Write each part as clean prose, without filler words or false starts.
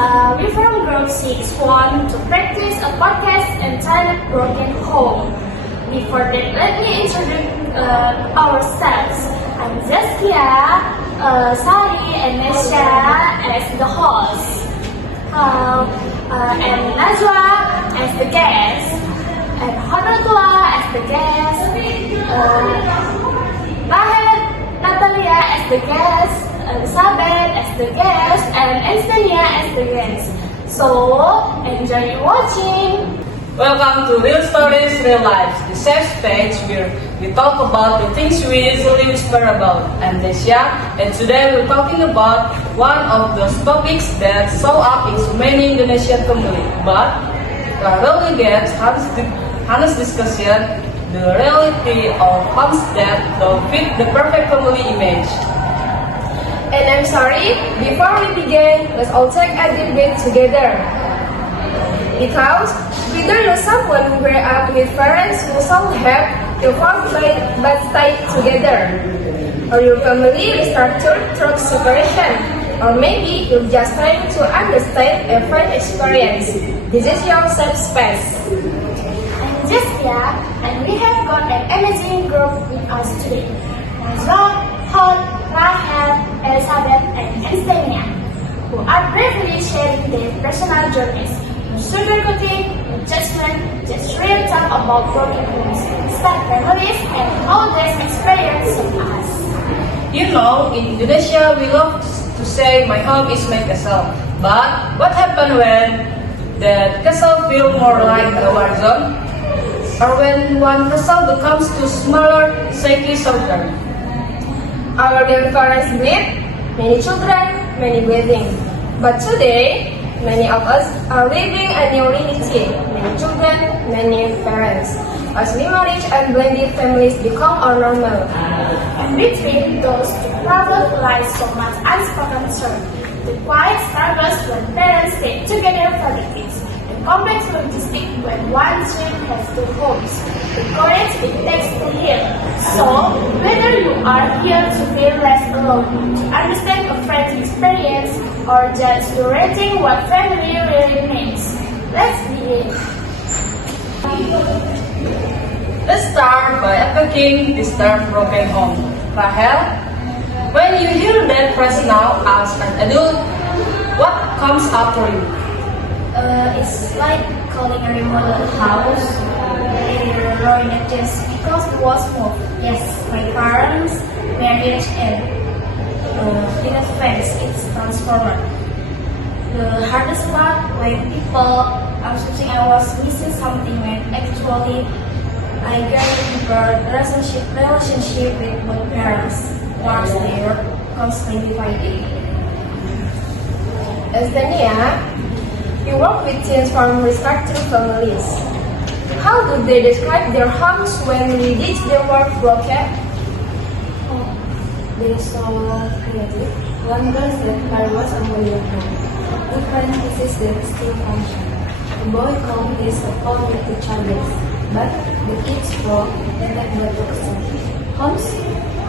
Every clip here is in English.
We from Group 6 want to practice a podcast entitled Broken Home. Before that, let me introduce ourselves. I'm Zaskia, Sari, and Nesha as the host. And Najwa as the guest. And Honortua as the guest. Rahel, Natalia as the guest. Elizabeth as the guest. And Estenia as the guest. So, enjoy watching. Welcome to Real Stories, Real Lives, the safe space where we talk about the things we usually whisper about. I'm Desya, and today we're talking about one of those topics that show up in so many Indonesian families. But it really gets honest discussion, the reality of homes that don't fit the perfect family image. And I'm sorry, before we begin, let's all take a deep breath together. Because whether you're someone who grew up with parents who somehow have evolved but stayed together, or your family restructured through separation, or maybe you're just trying to understand a friend experience, this is your safe space. I'm Zaskia, and we have got an amazing group with us today. Najwa, Hot, Rahel, Elizabeth, and Estenia, who are bravely sharing their personal journeys. No sugarcoating, no judgment, just real talk about broken homes, stuck memories, and how this experience of us. You know, in Indonesia, we love to say, my home is my castle. But what happens when that castle feels more like a war zone? Or when one castle becomes too smaller, shaky shelter? Our grandparents lived, many children, many weddings. But today, many of us are living a new reality, many children, many parents. As we marriage and blended families become our normal. And between those two problems lies so much unspoken concern. The quiet struggles when parents stay together for the kids. The complex logistic when one stream has two homes. The courage it takes to heal. So, whether you are here to feel less alone, to understand a friend's experience, or just to rethink what family really means, let's begin. Let's start by unpacking this term broken home. Rahel, when you hear that phrase now as an adult, what comes up for you? It's like calling a remodeled house ruined just because it was moved. Yes, my parents married and in a fence it's transformed. The hardest part when people assuming I was missing something when actually I got a deeper relationship with both parents once they were constantly divided. Estenia, you work with teens from restructured families. How do they describe their homes when we did their work broken? They so creative. One girl said her was a million home. Different pieces that still function. The boy called his phone with the childless, but the kids broke and that the toxic. Homes,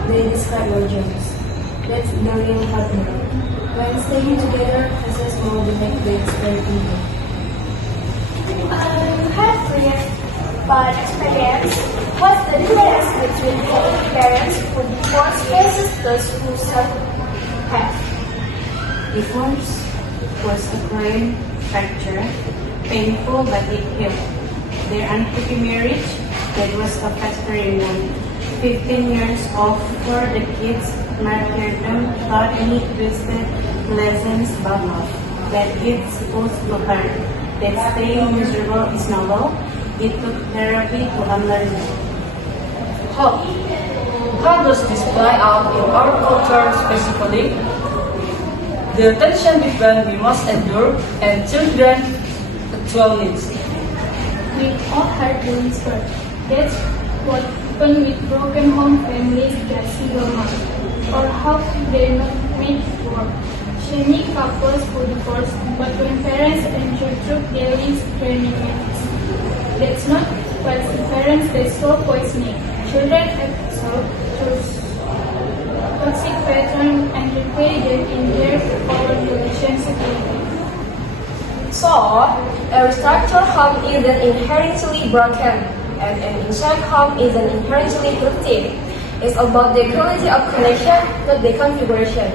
they describe versions. That's the real partner. When staying together causes more than make the experience. Have real but experience. What's the difference between having parents who divorce versus those who self-have? Divorce was a crime, fracture, painful but it healed. Their unhappy marriage, that was a festering wound. 15 years old before the kids martyrdom taught any twisted lessons about love. That it's supposed to hurt. That staying miserable is novel. It took therapy to unlearn it. How does this play out in our culture specifically? The tension between we must endure and children's actual needs. We all heard the whisper. That's what happened with broken home families that single mom. Or how they not make it work. Shaming couples who divorce, but when parents enter through daily training methods. That's not what the parents they slow poisoning. Children absorb through toxic pattern and replay them in their own relationship. So, a restructured home isn't inherently broken, and an intact home isn't inherently healthy. It's about the quality of connection, not the configuration.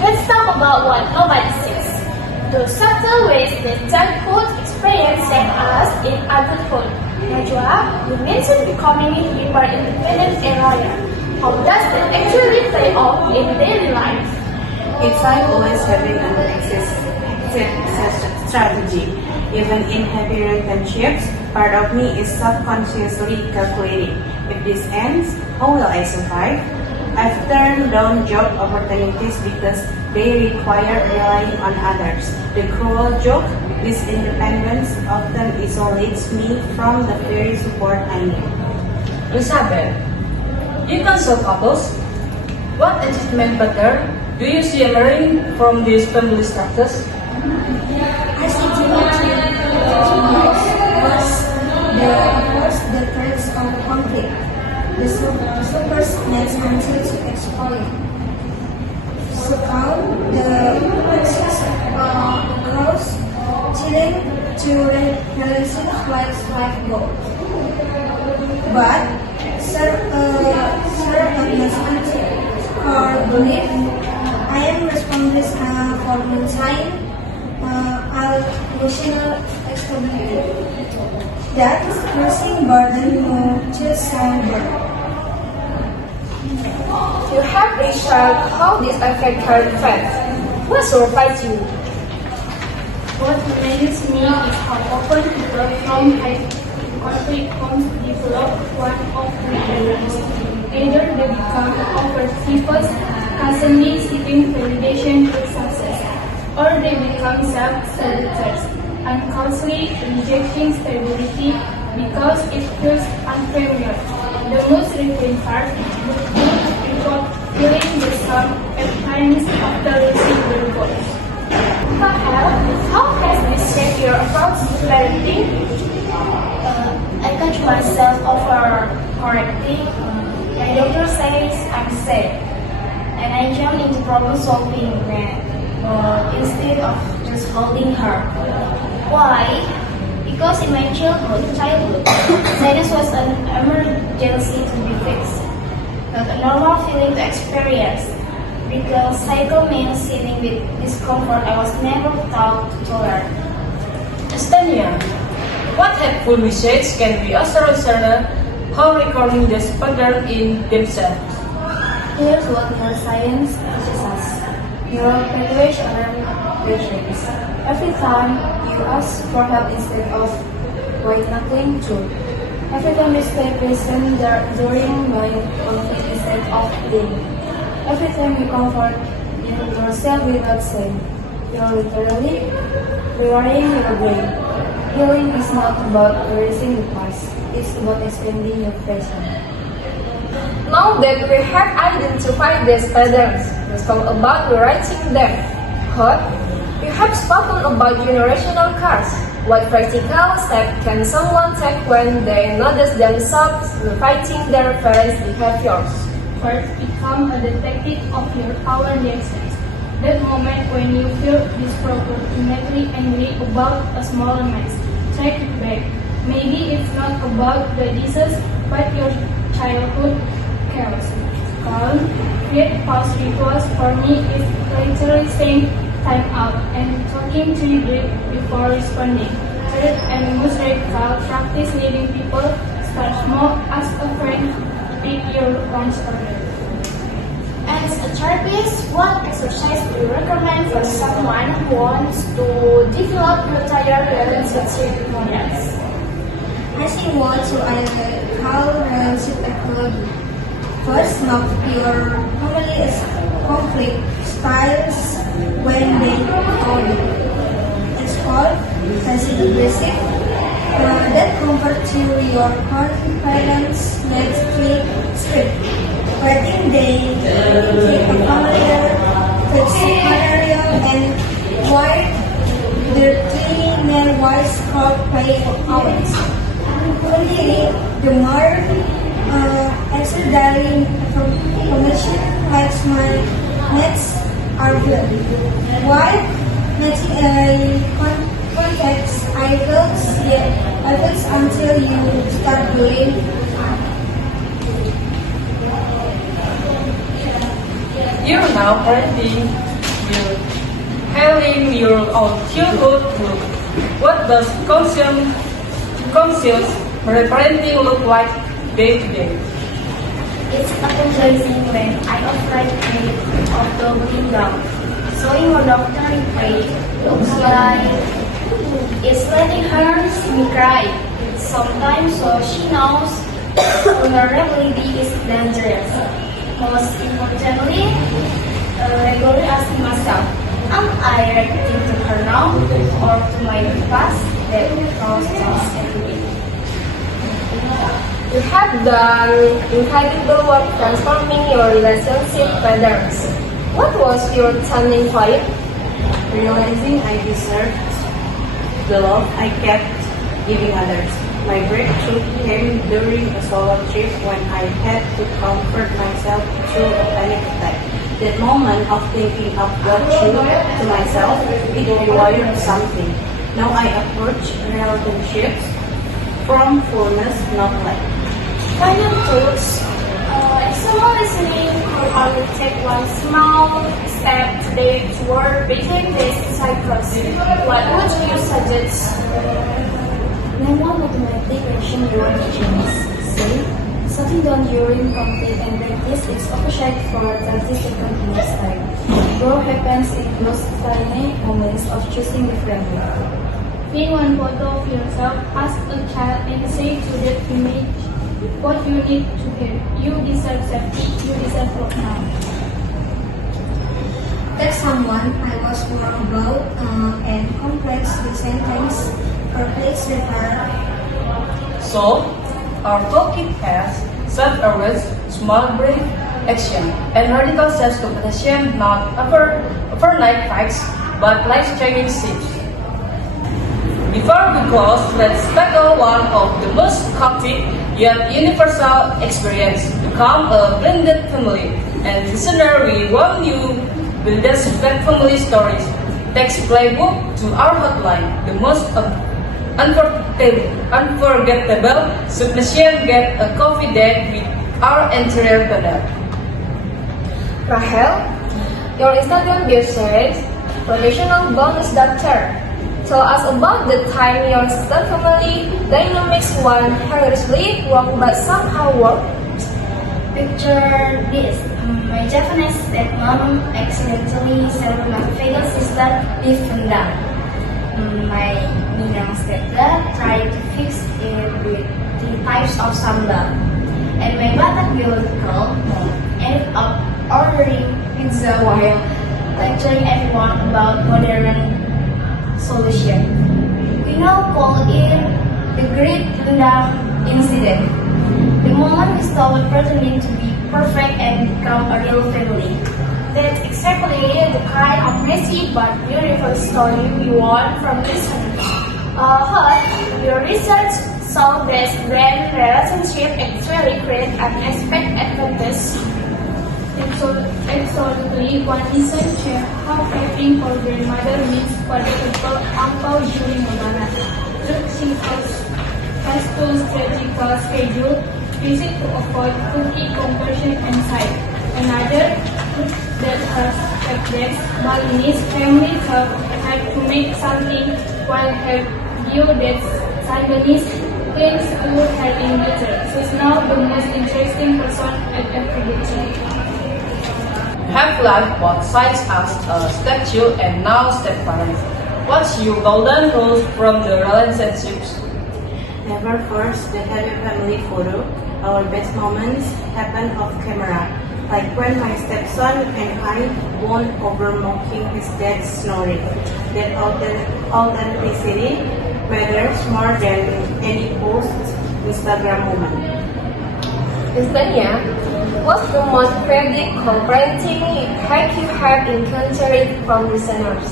Let's talk about what nobody sees. The subtle ways that childhood experience shape us in adulthood. Najwa, you mentioned becoming a hyper-independent area. How does that actually play out in daily life? It's like always having an exit strategy. Even in happy relationships, part of me is subconsciously calculating. If this ends, how will I survive? I've turned down job opportunities because they require relying on others. The cruel joke, this independence often isolates me from the very support I need. Elizabeth, you consult couples. What achievement better do you see emerging from these family structures? I see the threats of conflict. The supers next until to exploit. So how the access across chilling to relationships like gold. But serve acknowledgement or belief I am responsible for maintaining emotional stability. That nursing burden to sound. You have reached out how this affects current faith. What surprised you? What amazes me is how often people from high conflict homes develop one of the parents. Either they become overachievers, constantly seeking validation with success, or they become self-saboteurs, unconsciously rejecting stability because it feels unfamiliar. The most recent part, the group report feeling the sum at times after losing their goals. How has this shaped your approach to parenting? I catch myself over-correcting. My doctor says I'm sick, and I jump into problem solving instead of just holding her. Why? Because in my childhood, sadness was an emergency to be fixed, not a normal feeling to experience. Because cycle means sitting with discomfort I was never taught to tolerate. Estania, what helpful message can be also considered how recording this pattern in themselves? Here's what neuroscience teaches us. Neural pathways around patterns. Every time you ask for help instead of white knuckling truth. Every time you stay present during knowing conflict instead of being. Every time you comfort yourself without saying, you're literally rewiring your brain. Healing is not about erasing the past, it's about expanding your present. Now that we have identified these patterns, let's talk about rewriting them. Hot, you have spoken about generational curse. What practical step can someone take when they notice themselves fighting their parents' behaviors? First, become a detective of your own reactions. That moment when you feel disproportionately angry about a small mess, check it back. Maybe it's not about the dishes, but your childhood chaos. Calm, create pause rituals for me is literally saying time out and talking to you before responding. Third, and most radical, practice leading people. Start small, ask a friend, pick your own story. As a therapist, what exercise do you recommend for someone who wants to develop healthier relationship models? I think what to call relationship ecology. First, know your family's conflict styles when they call it. It's called passive aggressive. That convert to your parents' next script. Writing they take a familiar scenario and why their clean voice called play hours. Only the more accidentally information likes my next are good. Why Getting a context, I felt until you start doing. You're now parenting. You're having your own childhood look. What does conscious parenting look like day to day? It's apologizing when I afraid of doubling down. Showing her doctor in pain looks like it's letting her see me cry. Sometimes so she knows vulnerability is dangerous. Most importantly, regularly asking myself, am I reacting to her now or to my past that caused us every day? You have done incredible work transforming your relationship patterns. What was your turning point? Realizing I deserved the love I kept giving others. My breakthrough came during a solo trip when I had to comfort myself through a panic attack. That moment of thinking of God true to myself, it required something. Now I approach relationships from fullness, not lack. Final thoughts. If someone listening could only take one small step today toward breaking this cycle, what would you suggest? When one automatic action your change, say, shutting down during conflict and practice its opposite for 30 second next time. Growth happens in those tiny moments of choosing differently. Take one photo of yourself as a child and say to that image what you need to hear. You deserve safety, you deserve love now. Text someone I was wrong about and complex the sentence replace refer. So, our toolkit has self-awareness, small brave action, and radical self-compassion, not overnight fix, but life-changing shifts. Before we close, let's tackle one of the most chaotic yet universal experience, become a blended family. And listener, we want you with this family stories. Text playbook to our hotline, the most unforgettable submission. Get a coffee date with our interior panel. Rahel, your Instagram bio says, professional bonus doctor. Tell us about the time your sister family dynamics went hilariously wrong but somehow worked. Picture this. My Japanese stepmom accidentally served my Vegan sister beef rendang. My Minang stepdad tried to fix it with 3 types of sambal. And my Batak biological mom ended up ordering pizza while lecturing everyone about modern solution. We now call it the Great Rendang Incident. The moment we stopped pretending to be perfect and become a real family. That's exactly the kind of messy but beautiful story we want from listeners. Your research shows that when relationships actually create an aspect advantage. Absolutely, one listener shared how prepping for grandmother means for the people angpao during Lebaran. She has to strategical schedule visit to avoid cookie conversion and site. Another that has subjects Balinese family have to make something while have you that Sandanese thinks would have been better. She's now the most interesting person at every day. Have life both sides as a stepchild and now stepparent. What's your golden rule from the relationships? Never force the happy family photo. Our best moments happen off camera. Like when my stepson and I bond over mocking his dad's snoring. That authenticity matters more than any post Instagram moment. Estania, what's the most radical parenting hack you have encountered from listeners?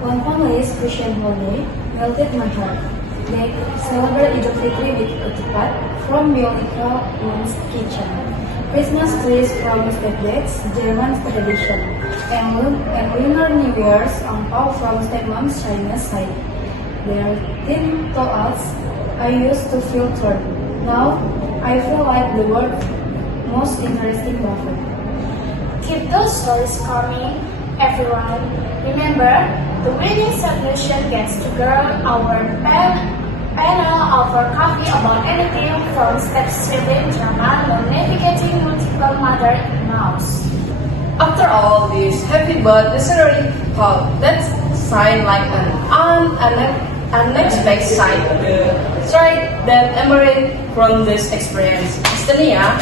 One family's Christian holiday melted my heart. They celebrate Idul Fitri with a tepat from biological woman's kitchen. Christmas trees from stepdads, German tradition. and Lunar New Year's angpao from stepmom's China's side. Their teen told us, I used to feel third. Now, I feel like the world's most interesting buffet. Keep those stories coming, everyone. Remember, the winning solution gets to girl our panel over coffee about anything from step-sibling drama to navigating multiple mother-in-laws. After all this heavy but necessary talk, let's sign like an unexpected side strike that emerged from this experience. Estenia,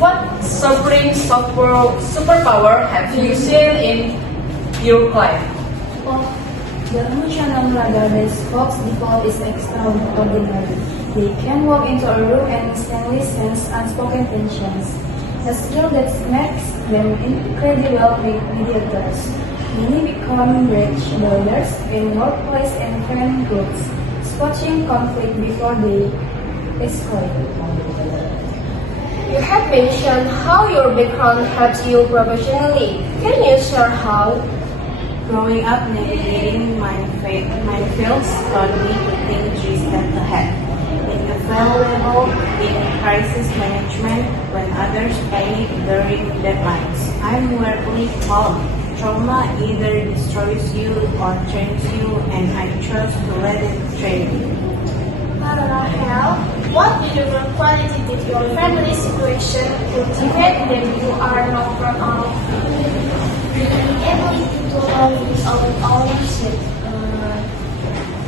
what suffering superpower have you seen in your life? Oh, the emotional radar that Fox default is extraordinary. They can walk into a room and instantly sense unspoken tensions. A skill that makes them incredible mediators. Many become bridge builders in workplace and friend groups, spotting conflict before they escalate. You have mentioned how your background helps you professionally. Can you share how? Growing up navigating minefields taught me to think 3 steps ahead. Invaluable in crisis management when others panic during deadlines. I'm weirdly calm. Trauma either destroys you or trains you, and I chose to let it train me. Rahel, what beautiful quality did your family situation cultivate that you are now proud of? The ability to love without ownership.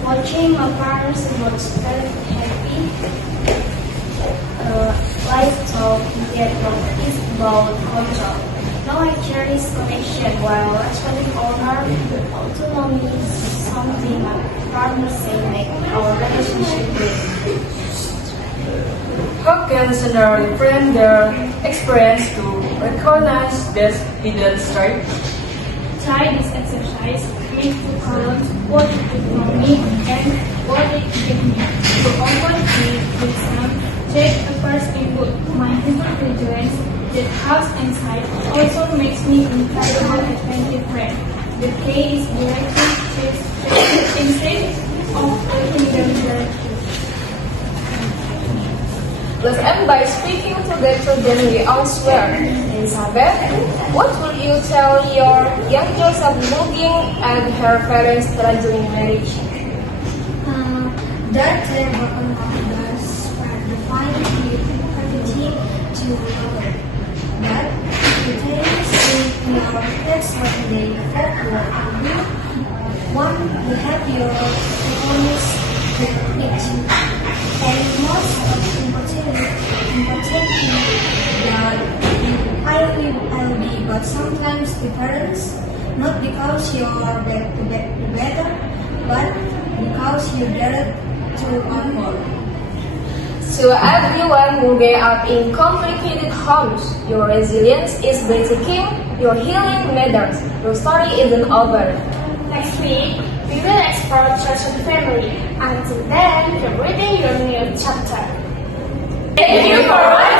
Watching my parents was very happy. Life talk yet is about control. Now I cherish connection while respecting honor. Autonomy is something my partners say make our relationship great. How can scenario frame their experience to recognize this hidden strength? Try this exercise. Make 2 columns, what it did for me and what it gave me. To open the exam, check the first input, my input vigilance, that house inside also makes me incredible attentive friend. The K is directing checks instead of letting them directly. Let's end by speaking together than we elsewhere. Elizabeth, what will you tell your younger self looking at her parents' struggling marriage? That their broken mothers were defined with gravity to her. But the things now that's what they hope will do. One, you have your performance with it. And most importantly, I'll be, but sometimes the parents, not because you are better, but because you dared to unfold. To everyone who grew up in complicated homes, your resilience is breathtaking, your healing matters, your story isn't over. Next week, we will explore chosen family. Until then, keep reading your new chapter. Thank you for watching.